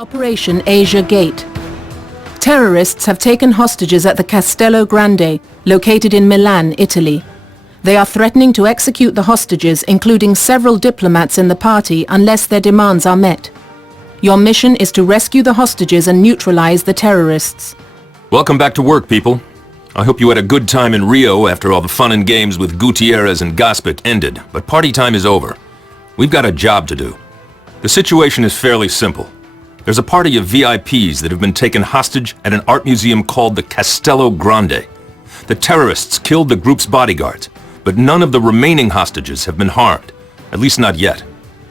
Operation Azure Gate. Terrorists have taken hostages at the Castello Grande, located in Milan, Italy. They are threatening to execute the hostages, including several diplomats in the party, unless their demands are met. Your mission is to rescue the hostages and neutralize the terrorists. Welcome back to work, people. I hope you had a good time in Rio after all the fun and games with Gutierrez and Gospic ended, but party time is over. We've got a job to do. The situation is fairly simple. There's a party of VIPs that have been taken hostage at an art museum called the Castello Grande. The terrorists killed the group's bodyguards, but none of the remaining hostages have been harmed, at least not yet.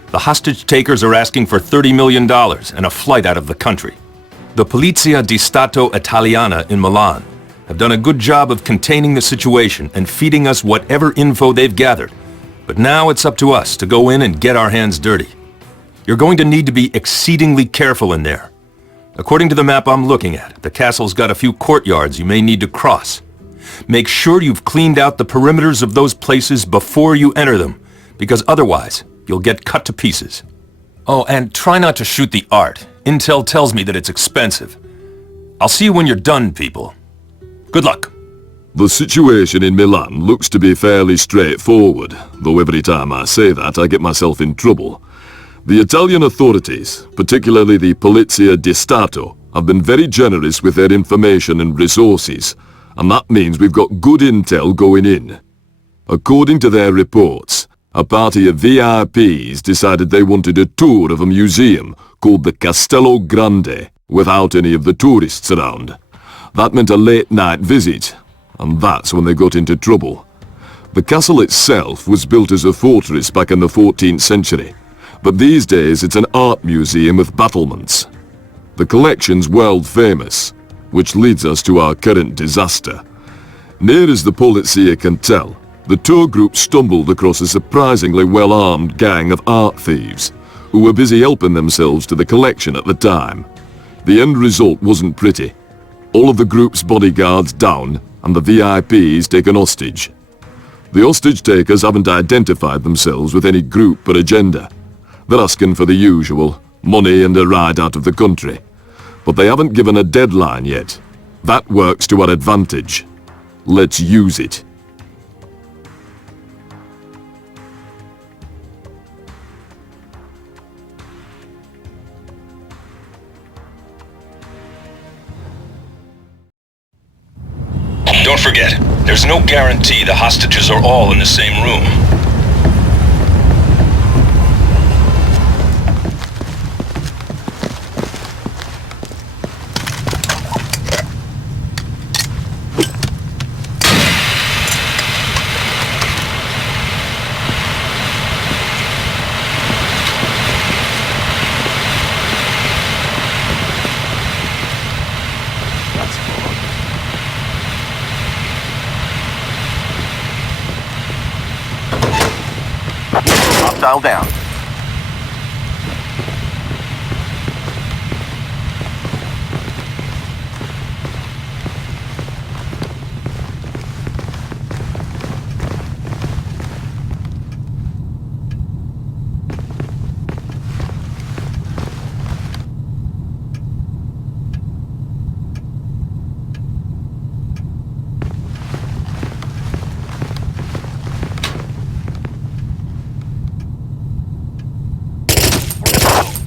The hostage takers are asking for $30 million and a flight out of the country. The Polizia di Stato Italiana in Milan have done a good job of containing the situation and feeding us whatever info they've gathered, but now it's up to us to go in and get our hands dirty. You're going to need to be exceedingly careful in there. According to the map I'm looking at, the castle's got a few courtyards you may need to cross. Make sure you've cleaned out the perimeters of those places before you enter them, because otherwise, you'll get cut to pieces. Oh, and try not to shoot the art. Intel tells me that it's expensive. I'll see you when you're done, people. Good luck. The situation in Milan looks to be fairly straightforward, though every time I say that, I get myself in trouble. The Italian authorities, particularly the Polizia di Stato, have been very generous with their information and resources, and that means we've got good intel going in. According to their reports, a party of VIPs decided they wanted a tour of a museum called the Castello Grande without any of the tourists around. That meant a late-night visit, and that's when they got into trouble. The castle itself was built as a fortress back in the 14th century, but these days it's an art museum with battlements. The collection's world famous, which leads us to our current disaster. Near as the Polizia can tell, the tour group stumbled across a surprisingly well-armed gang of art thieves, who were busy helping themselves to the collection at the time. The end result wasn't pretty. All of the group's bodyguards down, and the VIPs taken hostage. The hostage takers haven't identified themselves with any group or agenda. They're asking for the usual, money and a ride out of the country. But they haven't given a deadline yet. That works to our advantage. Let's use it. Don't forget, there's no guarantee the hostages are all in the same room. Hostile down.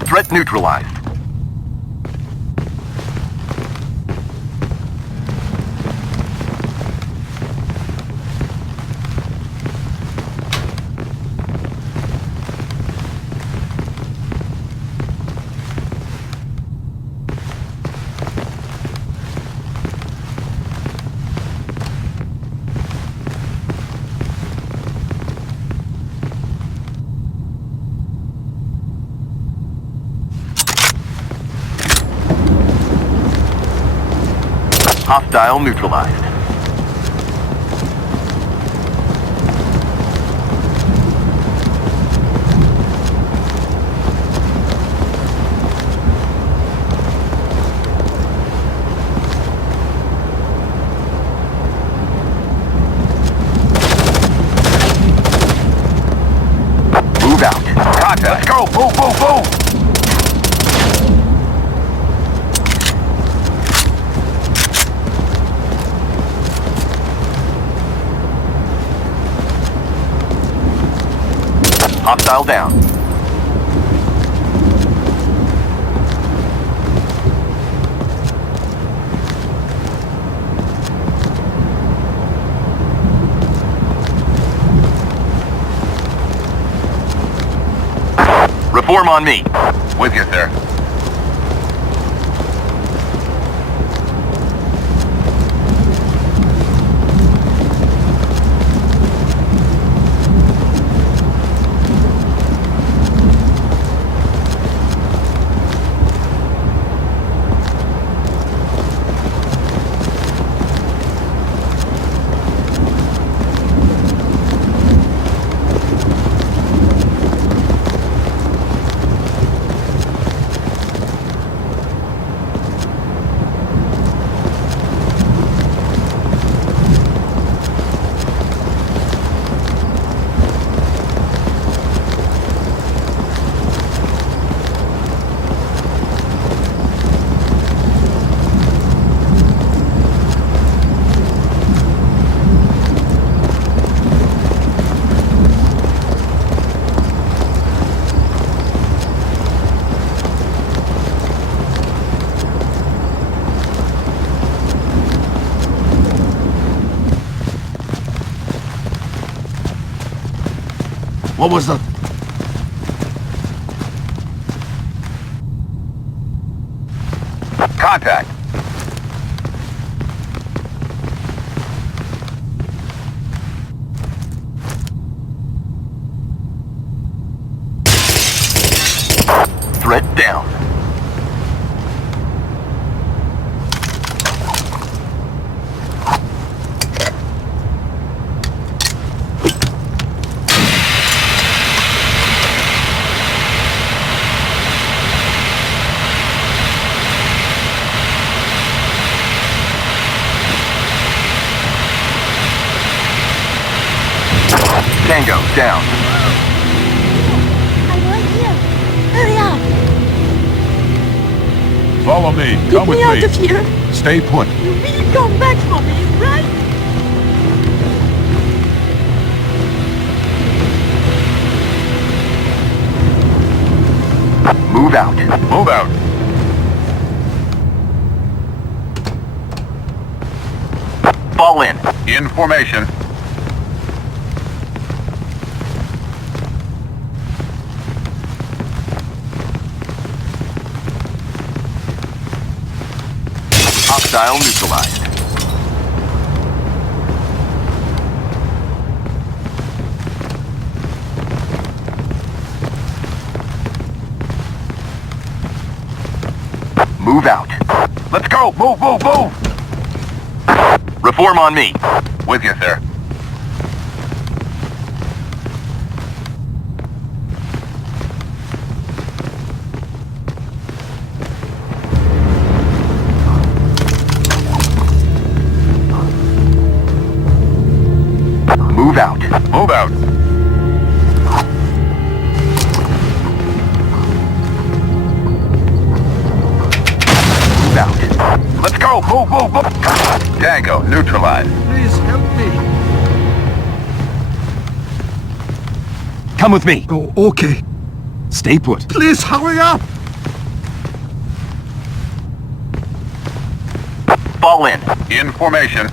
Threat neutralized. Hostile neutralized. Move out. Contact. Let's go. Move, move, move. Hostile down. Reform on me. With you, sir. What was that? Contact. Threat down. Tango, down. I'm right here. Hurry up. Follow me. Get Come with me out me. of here. Stay put. You will come back for me, right? Move out. Move out. Fall in. In formation. Hostile neutralized. Move out. Let's go. Move, move, move. Reform on me. With you, sir. Move out. Move out. Move out. Let's go. Move, move, move. Tango, neutralized. Please help me. Come with me. Oh, okay. Stay put. Please hurry up. Fall in. In formation.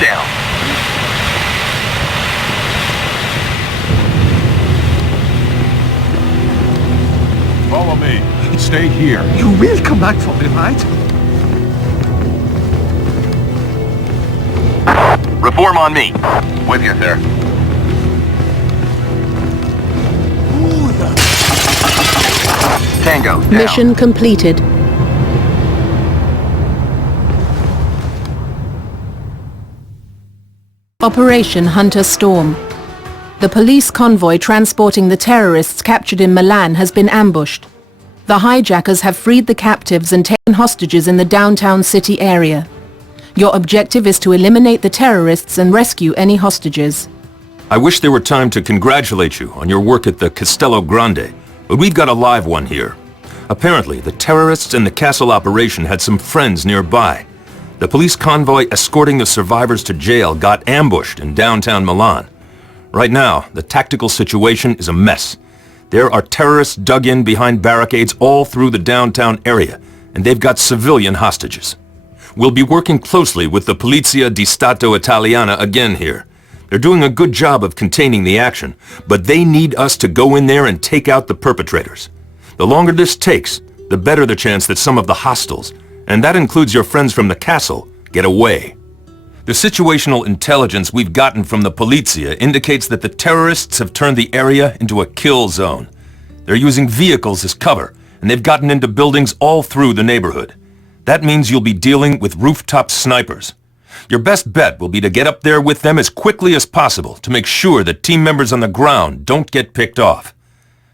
down. Follow me. Stay here. You will come back for me, right? Reform on me. With you, sir. Tango, down. Mission completed. Operation Hunter Storm. The police convoy transporting the terrorists captured in Milan has been ambushed. The hijackers have freed the captives and taken hostages in the downtown city area. Your objective is to eliminate the terrorists and rescue any hostages. I wish there were time to congratulate you on your work at the Castello Grande, but we've got a live one here. Apparently, the terrorists in the castle operation had some friends nearby. The police convoy escorting the survivors to jail got ambushed in downtown Milan. Right now, the tactical situation is a mess. There are terrorists dug in behind barricades all through the downtown area, and they've got civilian hostages. We'll be working closely with the Polizia di Stato Italiana again here. They're doing a good job of containing the action, but they need us to go in there and take out the perpetrators. The longer this takes, the better the chance that some of the hostiles, and that includes your friends from the castle, get away. The situational intelligence we've gotten from the Polizia indicates that the terrorists have turned the area into a kill zone. They're using vehicles as cover, and they've gotten into buildings all through the neighborhood. That means you'll be dealing with rooftop snipers. Your best bet will be to get up there with them as quickly as possible to make sure that team members on the ground don't get picked off.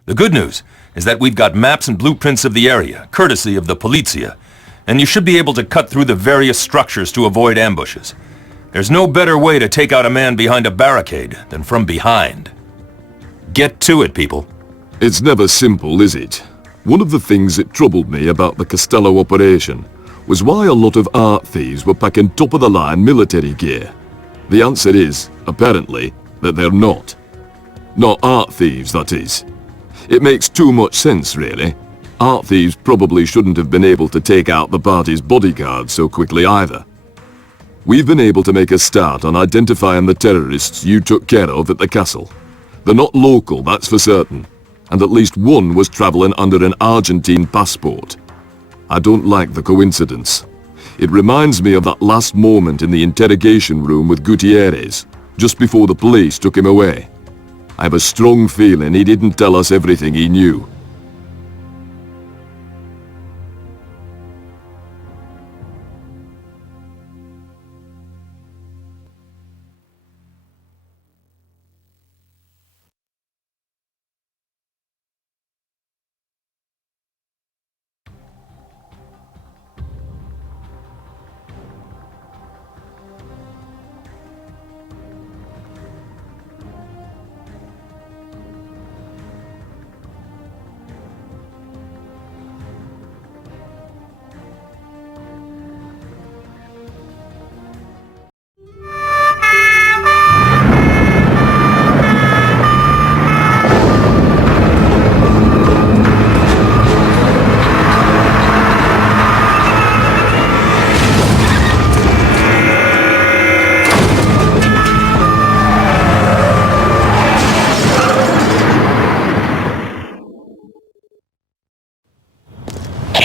The good news is that we've got maps and blueprints of the area, courtesy of the Polizia, and you should be able to cut through the various structures to avoid ambushes. There's no better way to take out a man behind a barricade than from behind. Get to it, people. It's never simple, is it? One of the things that troubled me about the Castello operation was why a lot of art thieves were packing top-of-the-line military gear. The answer is, apparently, that they're not. Not art thieves, that is. It makes too much sense, really. Art thieves probably shouldn't have been able to take out the party's bodyguards so quickly either. We've been able to make a start on identifying the terrorists you took care of at the castle. They're not local, that's for certain, and at least one was traveling under an Argentine passport. I don't like the coincidence. It reminds me of that last moment in the interrogation room with Gutierrez, just before the police took him away. I have a strong feeling he didn't tell us everything he knew.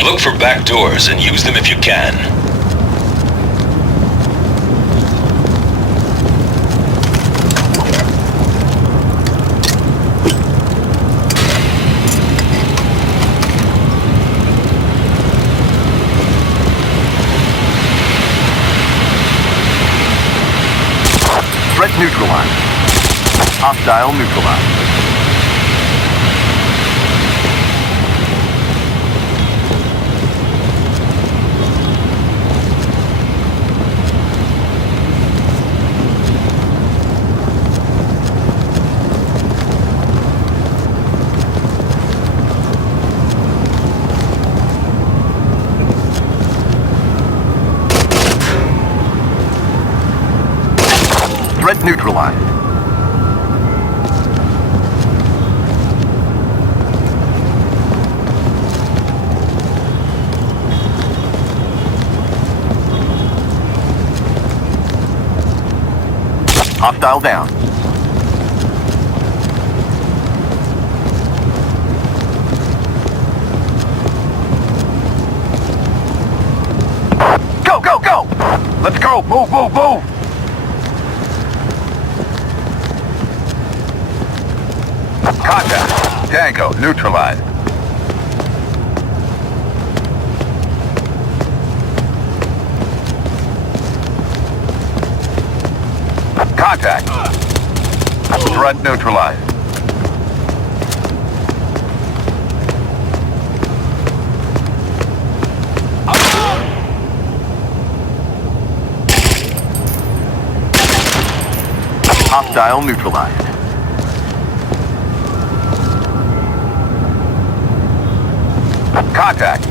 Look for back doors and use them if you can. Threat neutralized. Hostile neutralized. Threat neutralized. Hostile down. Go, go, go! Let's go! Move, move, move! Contact. Tango neutralized. Contact. Threat neutralized. Hostile neutralized. Contact.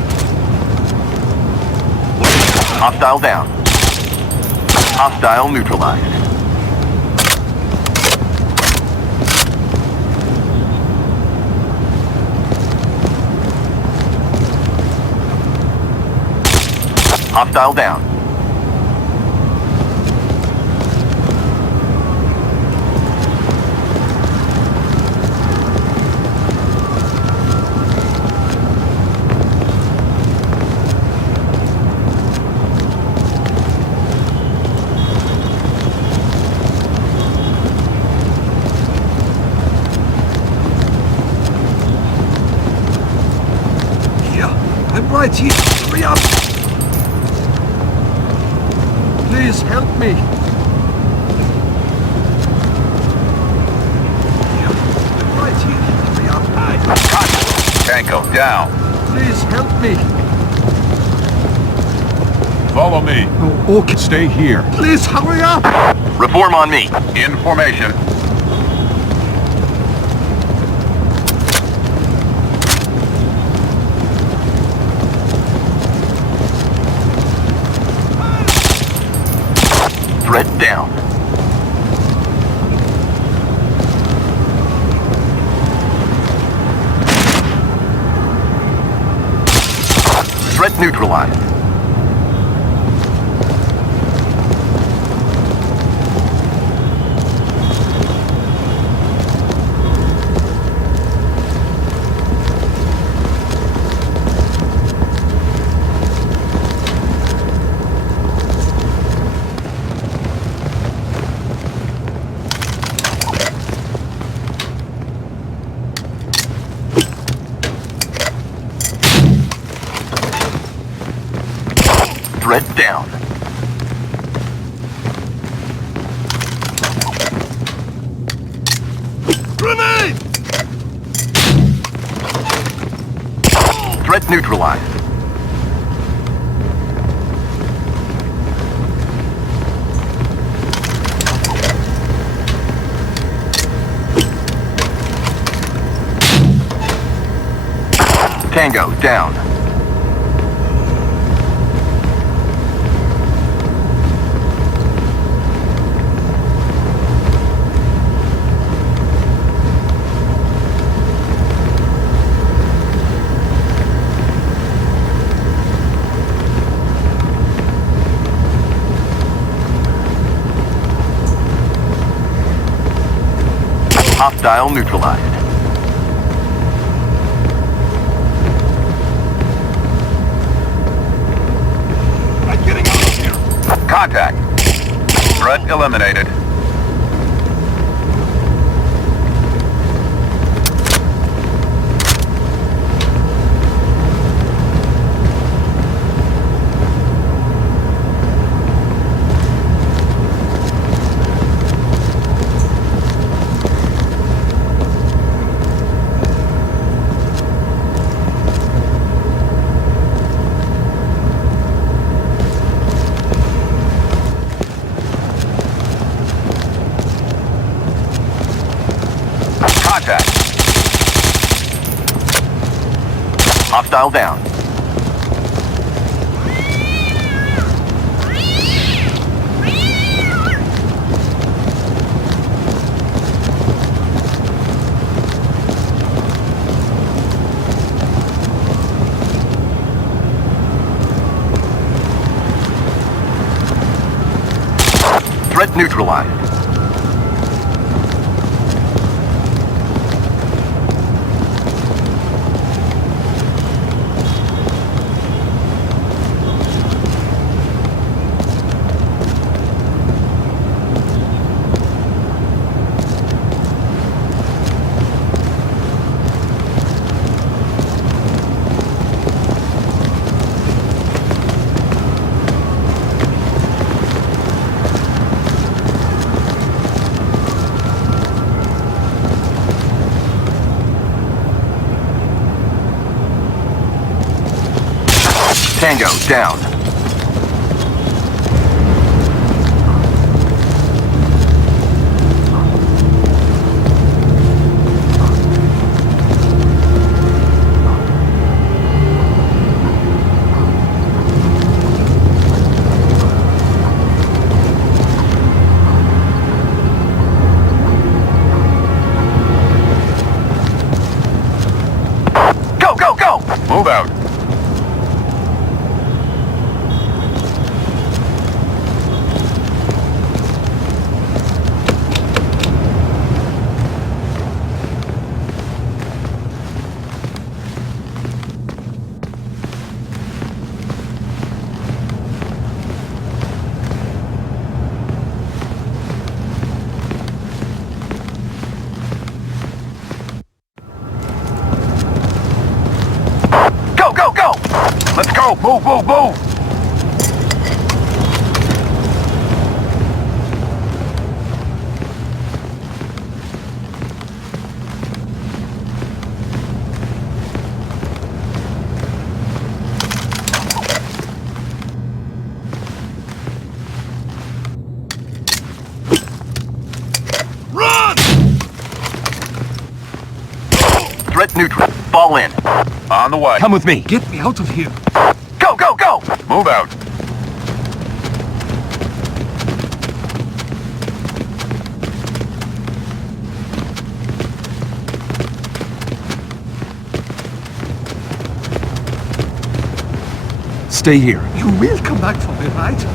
Hostile down. Hostile neutralized. Hostile down. Here. I'm right here. Hurry up. Please help me. Here. I'm right here. Hurry up. Contact. Tango down. Please help me. Follow me. Oh, okay. Stay here. Please hurry up. Reform on me. In formation. Threat down. Threat neutralized. Threat down. Grenade! Threat neutralized. Tango down. Hostile neutralized. I'm getting out of here. Contact. Threat eliminated. Contact. Hostile down. Threat neutralized. Tango down. Go, go, go! Move out. Go, go, go! Let's go. Move, move, move. Run! Threat neutral. Fall in. On the way. Come with me. Get me out of here. Go, go, go! Move out. Stay here. You will come back for me, right?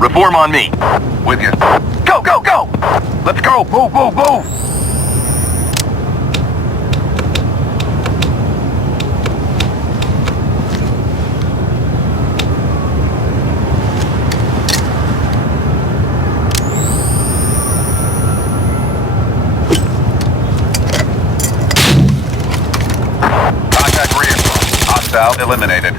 Reform on me. With you. Go, go, go! Let's go. Move, move, move. Contact reinforced. Hostile eliminated.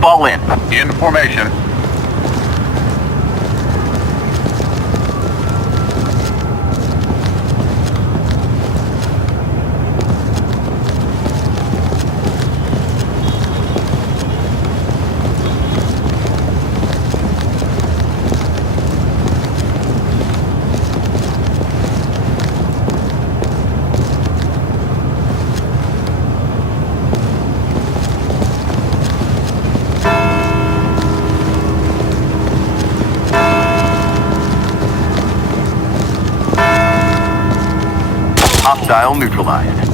Fall in. In formation. Hostile neutralized.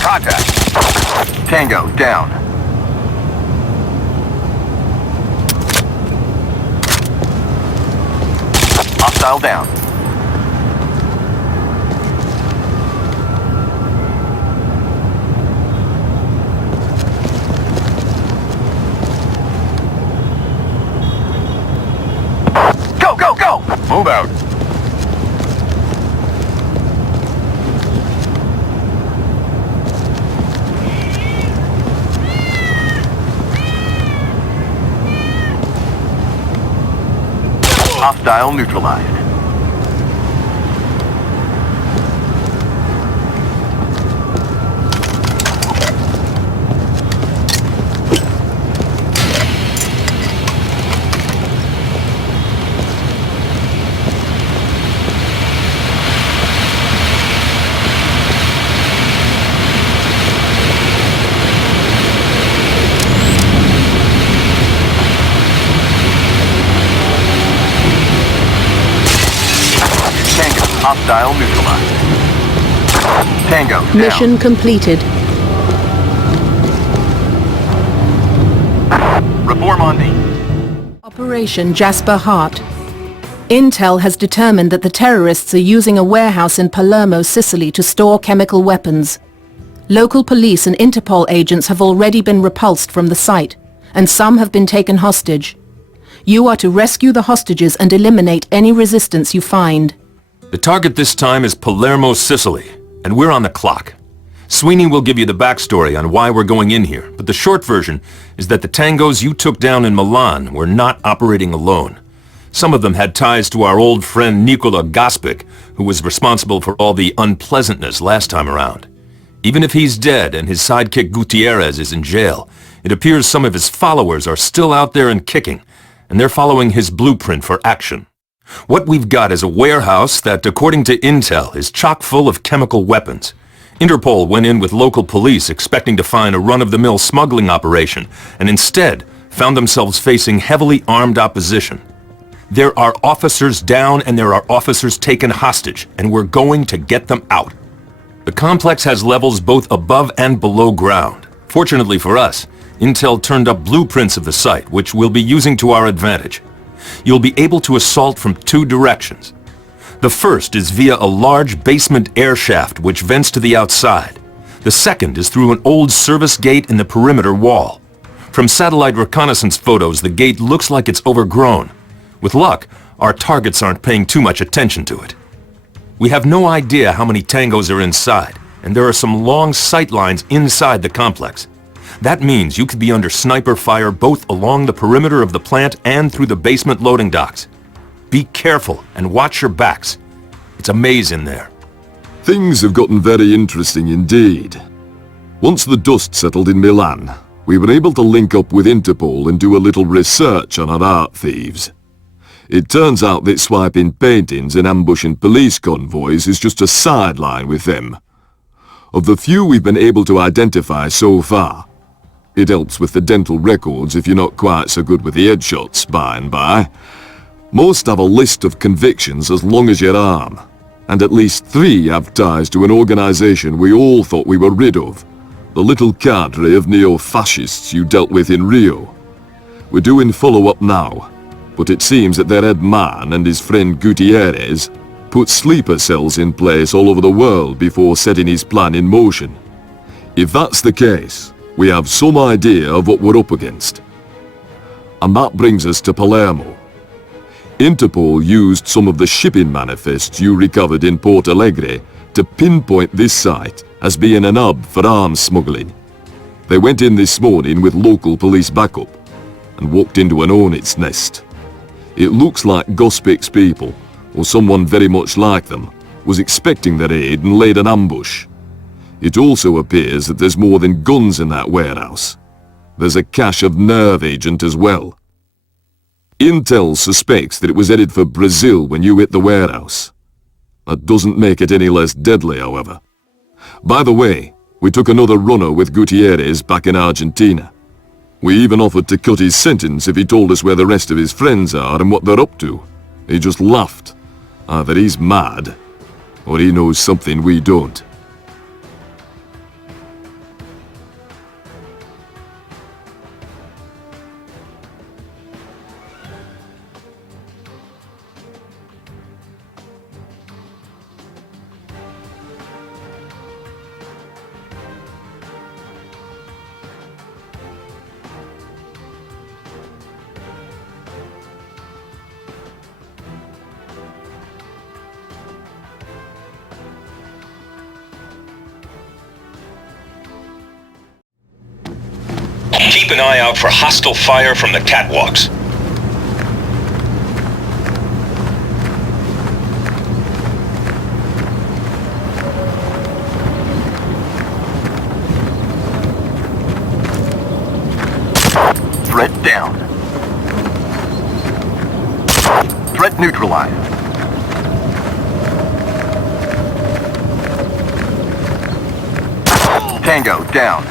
Contact. Tango down. Hostile down. Go, go, go! Move out. Hostile neutralized. Hostile neutralized. Tango down. Mission completed. Reform on me. Operation Jasper Heart. Intel has determined that the terrorists are using a warehouse in Palermo, Sicily to store chemical weapons. Local police and Interpol agents have already been repulsed from the site, and some have been taken hostage. You are to rescue the hostages and eliminate any resistance you find. The target this time is Palermo, Sicily, and we're on the clock. Sweeney will give you the backstory on why we're going in here, but the short version is that the tangos you took down in Milan were not operating alone. Some of them had ties to our old friend Nicola Gospic, who was responsible for all the unpleasantness last time around. Even if he's dead and his sidekick Gutierrez is in jail, it appears some of his followers are still out there and kicking, and they're following his blueprint for action. What we've got is a warehouse that, according to Intel, is chock full of chemical weapons. Interpol went in with local police expecting to find a run-of-the-mill smuggling operation, and instead found themselves facing heavily armed opposition. There are officers down and there are officers taken hostage, and we're going to get them out. The complex has levels both above and below ground. Fortunately for us, Intel turned up blueprints of the site, which we'll be using to our advantage. You'll be able to assault from two directions. The first is via a large basement air shaft which vents to the outside. The second is through an old service gate in the perimeter wall. From satellite reconnaissance photos, the gate looks like it's overgrown. With luck, our targets aren't paying too much attention to it. We have no idea how many tangos are inside, and there are some long sight lines inside the complex. That means you could be under sniper fire both along the perimeter of the plant and through the basement loading docks. Be careful and watch your backs. It's a maze in there. Things have gotten very interesting indeed. Once the dust settled in Milan, we were able to link up with Interpol and do a little research on our art thieves. It turns out that swiping paintings and ambushing police convoys is just a sideline with them. Of the few we've been able to identify so far, it helps with the dental records if you're not quite so good with the headshots, by and by. Most have a list of convictions as long as your arm, and at least 3 have ties to an organization we all thought we were rid of, the little cadre of neo-fascists you dealt with in Rio. We're doing follow-up now, but it seems that their head man and his friend Gutierrez put sleeper cells in place all over the world before setting his plan in motion. If that's the case, we have some idea of what we're up against. And that brings us to Palermo. Interpol used some of the shipping manifests you recovered in Port Alegre to pinpoint this site as being an hub for arms smuggling. They went in this morning with local police backup and walked into an hornet's nest. It looks like Gospic's people, or someone very much like them, was expecting their aid and laid an ambush. It also appears that there's more than guns in that warehouse. There's a cache of nerve agent as well. Intel suspects that it was headed for Brazil when you hit the warehouse. That doesn't make it any less deadly, however. By the way, we took another runner with Gutierrez back in Argentina. We even offered to cut his sentence if he told us where the rest of his friends are and what they're up to. He just laughed. Either he's mad, or he knows something we don't. Keep an eye out for hostile fire from the catwalks. Threat down. Threat neutralized. Tango down.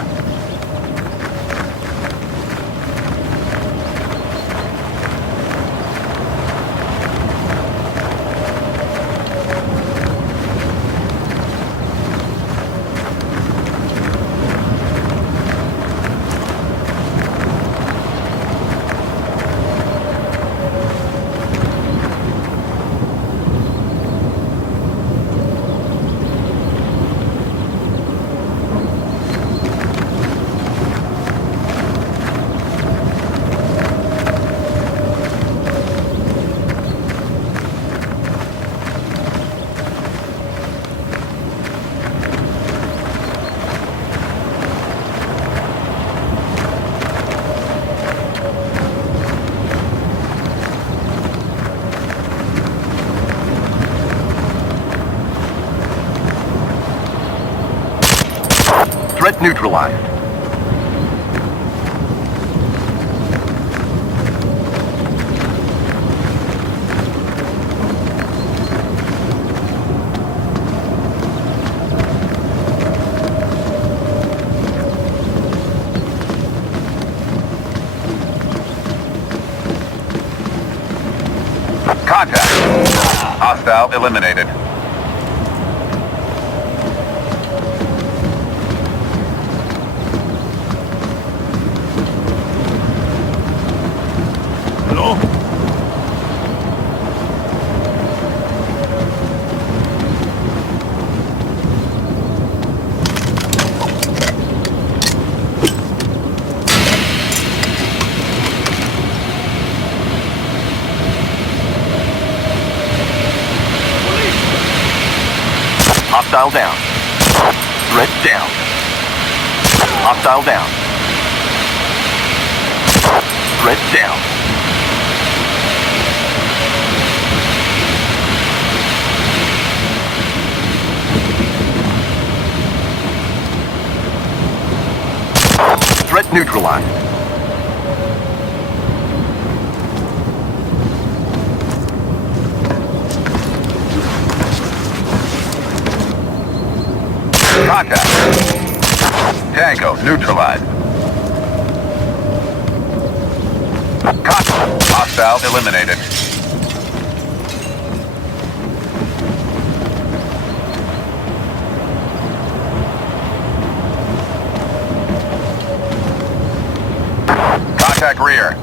Threat neutralized. Contact. Hostile eliminated. Hello? Hostile down. Threat down. Hostile down. Threat down. Threat neutralized. Contact. Tango neutralized. Contact. Hostile eliminated. Contact rear.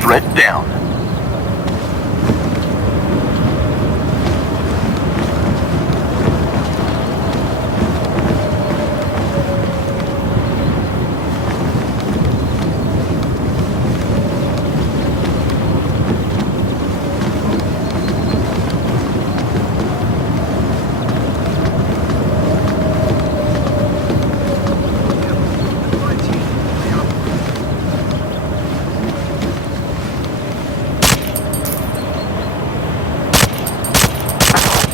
Threat down.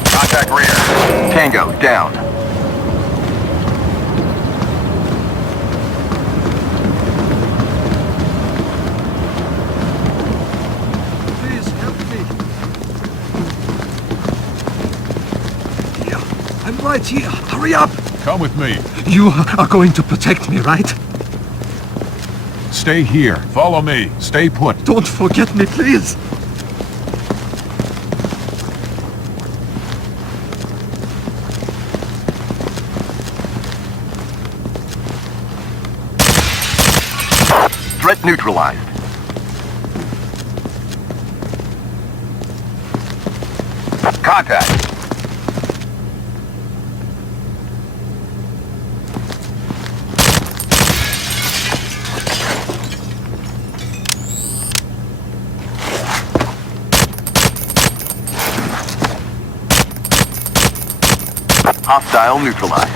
Contact rear. Tango down. Please help me. Here. I'm right here. Hurry up. Come with me. You are going to protect me, right? Stay here. Follow me. Stay put. Don't forget me, please. Threat neutralized. Contact. Hostile neutralized.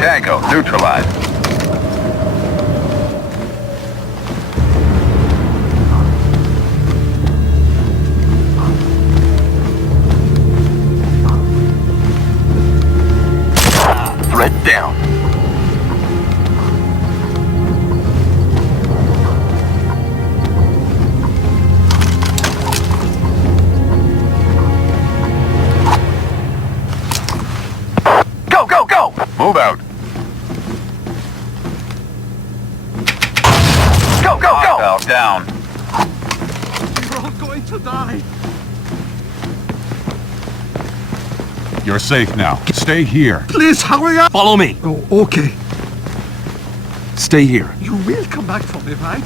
Tango neutralized. Threat down. Go, go, go! Move out. Go, go, go! Hostile down. We're all going to die. You're safe now. Stay here. Please hurry up. Follow me. Oh, okay. Stay here. You will come back for me, right?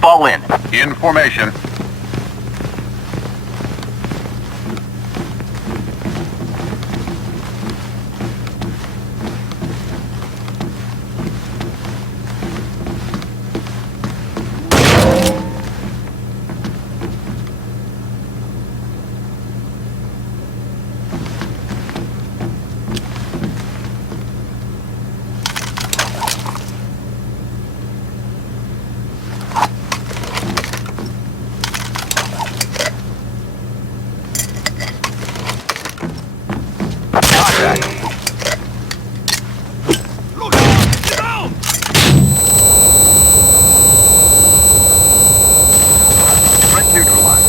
Fall in. In formation. Look out! Get down! Threat neutralized.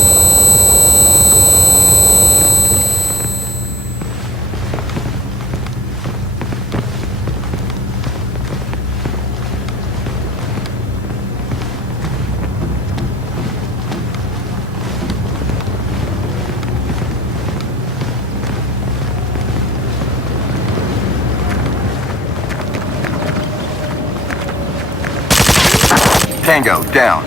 Tango, down.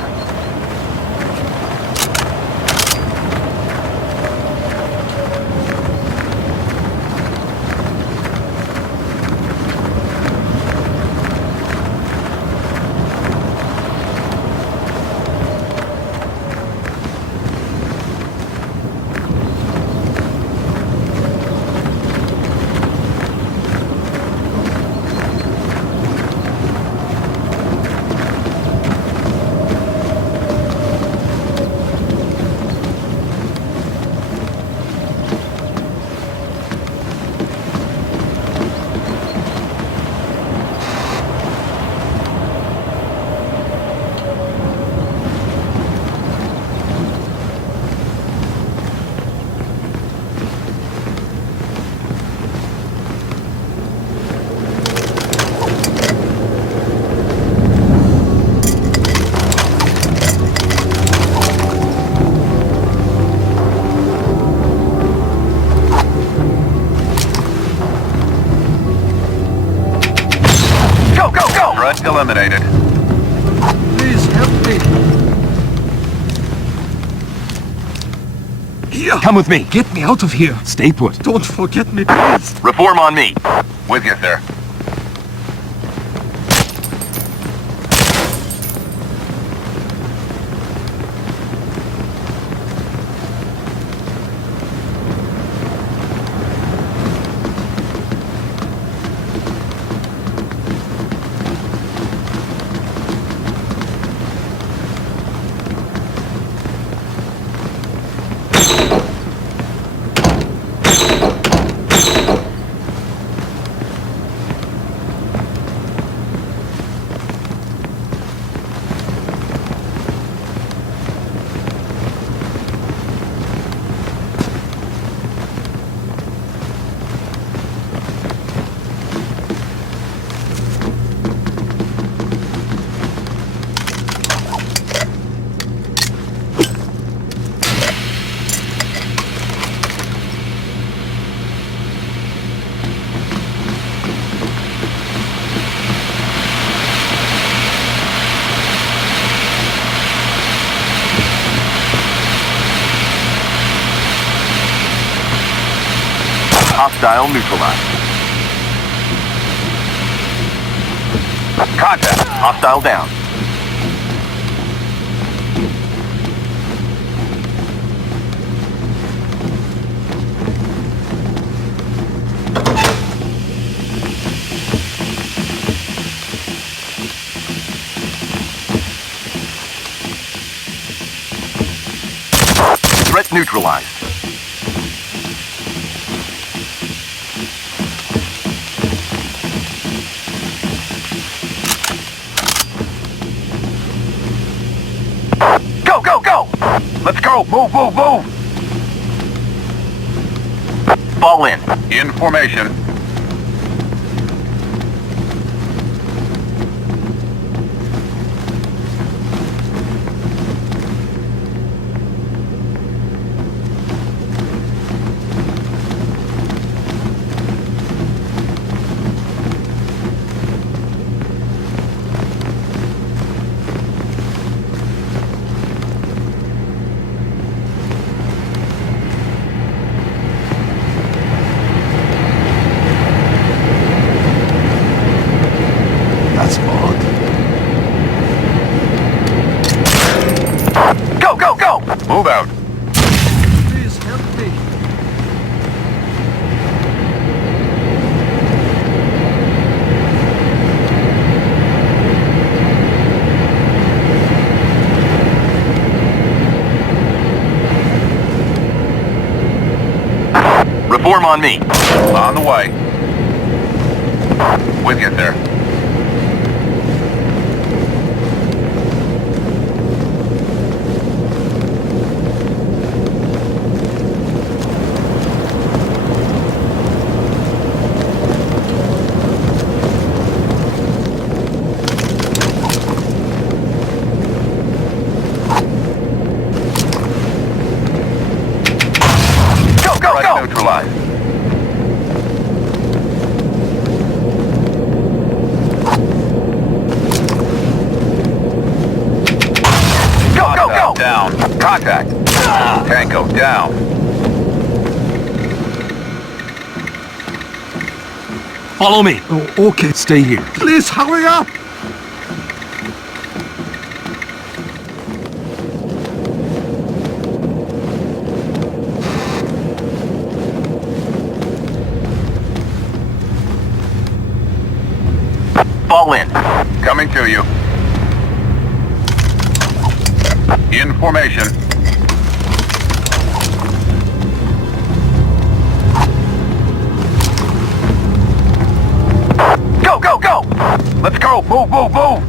Go, go, go! Threat eliminated. Please help me. Here. Come with me. Get me out of here. Stay put. Don't forget me, please. Reform on me. With you, sir. Hostile neutralized. Contact. Hostile down. Threat neutralized. go, go! Let's go! Move, move, move! Fall in. In formation. That's odd. Go, go, go! Move out. Please help me. Reform on me. On the way. With you, sir. Go, go, Threat go! neutralized. Go, go, go! Down. Contact. Tango down. Follow me. Oh, okay. Stay here. Please hurry up. Fall in. Coming to you. In formation. Go, go, go! Let's go. Move, move, move.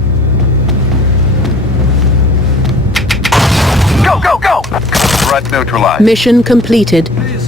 Go, go, go! Threat neutralized. Mission completed. Please